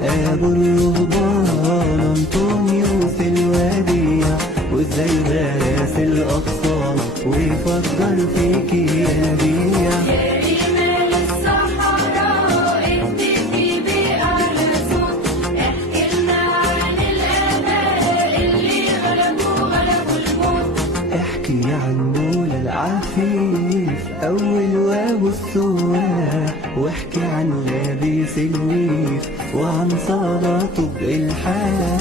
أبو الرهبان أنطونيوس الوديع، وإزاي غرس الأغصان ويفجر فيك ينابيع. يا رمال الصحراء اهتفي بأعلى صوت، احكيلنا عن الآباء اللي غلبوا الموت. احكي عن مولا العفيف أول وابو السواح، واحكي عن غابي سلويف وعن صلاته بإلحاح.